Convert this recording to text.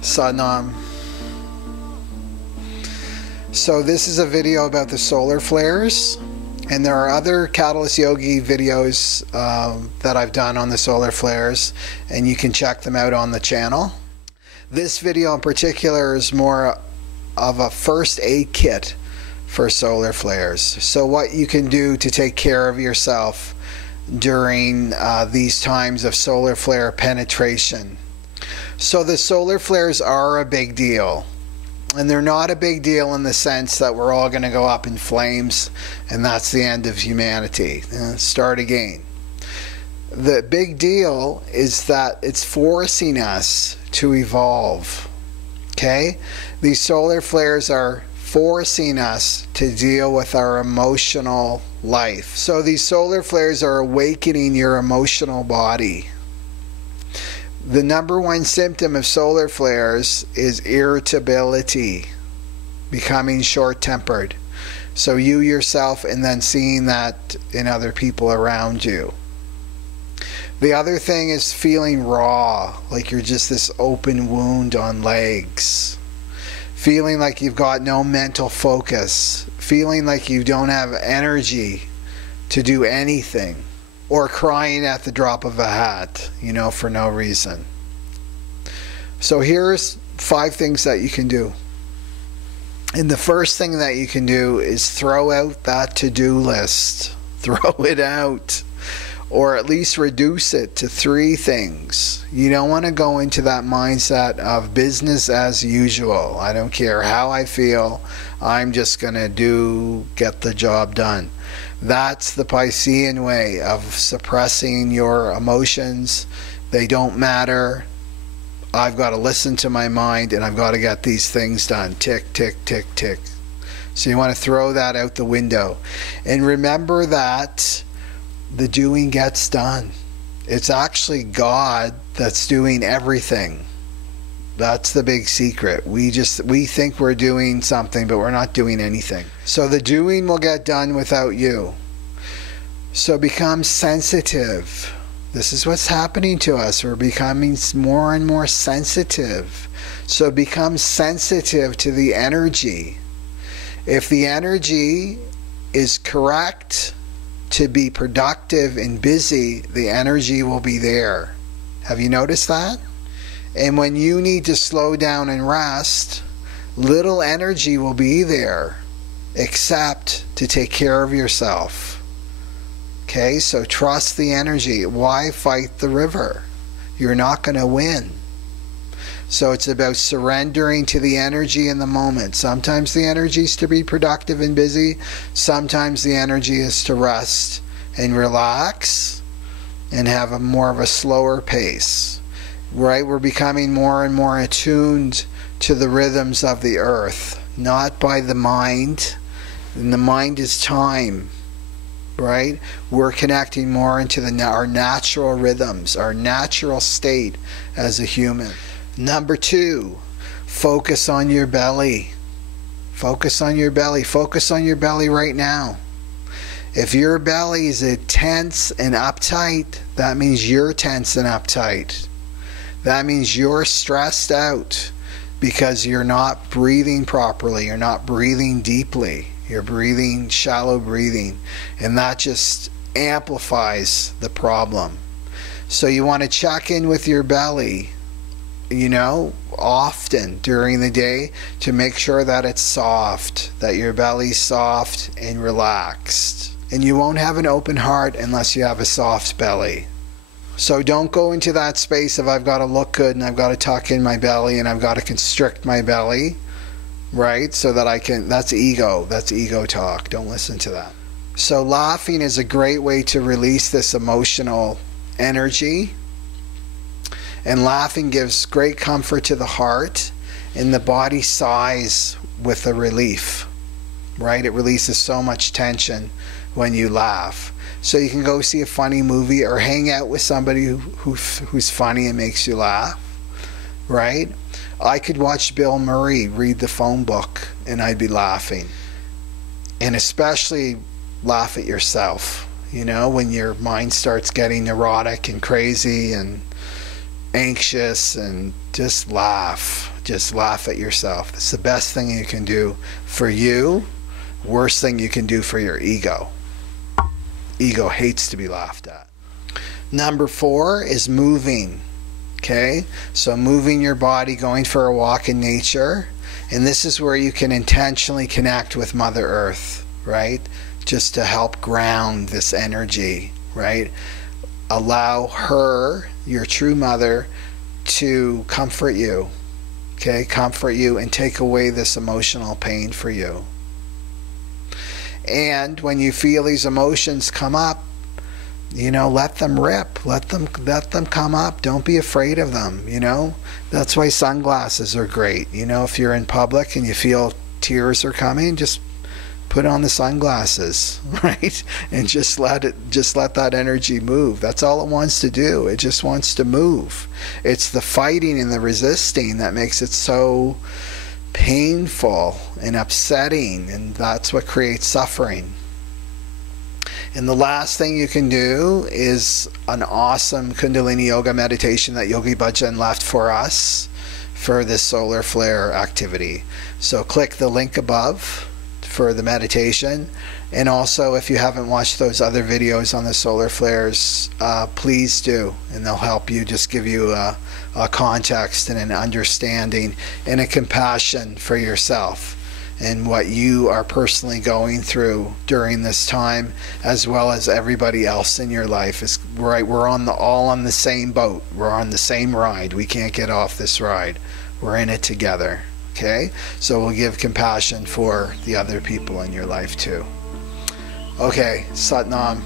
Sadnam. So this is a video about the solar flares, and there are other Catalyst Yogi videos that I've done on the solar flares, and you can check them out on the channel. This video in particular is more of a first aid kit for solar flares. So what you can do to take care of yourself during these times of solar flare penetration. So the solar flares are a big deal. And they're not a big deal in the sense that we're all going to go up in flames and that's the end of humanity. Start again. The big deal is that it's forcing us to evolve. Okay? These solar flares are forcing us to deal with our emotional life. So these solar flares are awakening your emotional body. The number one symptom of solar flares is irritability, becoming short-tempered. So you yourself, and then seeing that in other people around you. The other thing is feeling raw, like you're just this open wound on legs. Feeling like you've got no mental focus. Feeling like you don't have energy to do anything. Or crying at the drop of a hat, you know, for no reason. So here's 5 things that you can do. And the first thing that you can do is throw out that to-do list. Throw it out. Or at least reduce it to 3 things. You don't want to go into that mindset of business as usual. I don't care how I feel. I'm just going to get the job done. That's the Piscean way of suppressing your emotions. They don't matter. I've got to listen to my mind and I've got to get these things done. Tick, tick, tick, tick. So you want to throw that out the window. And remember that the doing gets done. It's actually God that's doing everything. That's the big secret. We think we're doing something, but we're not doing anything. So the doing will get done without you. So become sensitive. This is what's happening to us. We're becoming more and more sensitive. So become sensitive to the energy. If the energy is correct to be productive and busy, the energy will be there. Have you noticed that? And when you need to slow down and rest, little energy will be there, except to take care of yourself. Okay, so trust the energy. Why fight the river? You're not going to win. So it's about surrendering to the energy in the moment. Sometimes the energy is to be productive and busy. Sometimes the energy is to rest and relax and have more of a slower pace. Right? We're becoming more and more attuned to the rhythms of the earth, not by the mind. And the mind is time. Right? We're connecting more into our natural rhythms, our natural state as a human. Number 2, focus on your belly. Focus on your belly. Focus on your belly right now. If your belly is tense and uptight, that means you're tense and uptight. That means you're stressed out because you're not breathing properly. You're not breathing deeply. You're breathing shallow breathing. And that just amplifies the problem. So you want to check in with your belly, you know, often during the day to make sure that it's soft, that your belly's soft and relaxed. And you won't have an open heart unless you have a soft belly. So don't go into that space of I've got to look good and I've got to tuck in my belly and I've got to constrict my belly, right? So that I can, that's ego talk. Don't listen to that. So laughing is a great way to release this emotional energy. And laughing gives great comfort to the heart, and the body sighs with the relief, right? It releases so much tension when you laugh. So you can go see a funny movie or hang out with somebody who's funny and makes you laugh, right? I could watch Bill Murray read the phone book and I'd be laughing. And especially laugh at yourself. you know, when your mind starts getting neurotic and crazy and anxious, and just laugh at yourself. It's the best thing you can do for you, worst thing you can do for your ego. Ego hates to be laughed at. Number 4 is moving. Okay, so moving your body, going for a walk in nature, and this is where you can intentionally connect with Mother Earth, right? Just to help ground this energy, right? Allow her, your true mother, to comfort you, okay? Comfort you and take away this emotional pain for you. And when you feel these emotions come up, you know, let them rip, let them come up. Don't be afraid of them, you know. That's why sunglasses are great. You know, if you're in public and you feel tears are coming, just put on the sunglasses, right? And just let that energy move. That's all it wants to do. It just wants to move. It's the fighting and the resisting that makes it so painful and upsetting, and that's what creates suffering. And the last thing you can do is an awesome Kundalini Yoga meditation that Yogi Bhajan left for us for this solar flare activity. So click the link above for the meditation. And also, if you haven't watched those other videos on the solar flares, please do. And they'll help you, just give you a context and an understanding and a compassion for yourself and what you are personally going through during this time, as well as everybody else in your life. Is right. We're all on the same boat. We're on the same ride. We can't get off this ride. We're in it together. Okay? So we'll give compassion for the other people in your life too. Okay, Sat Nam.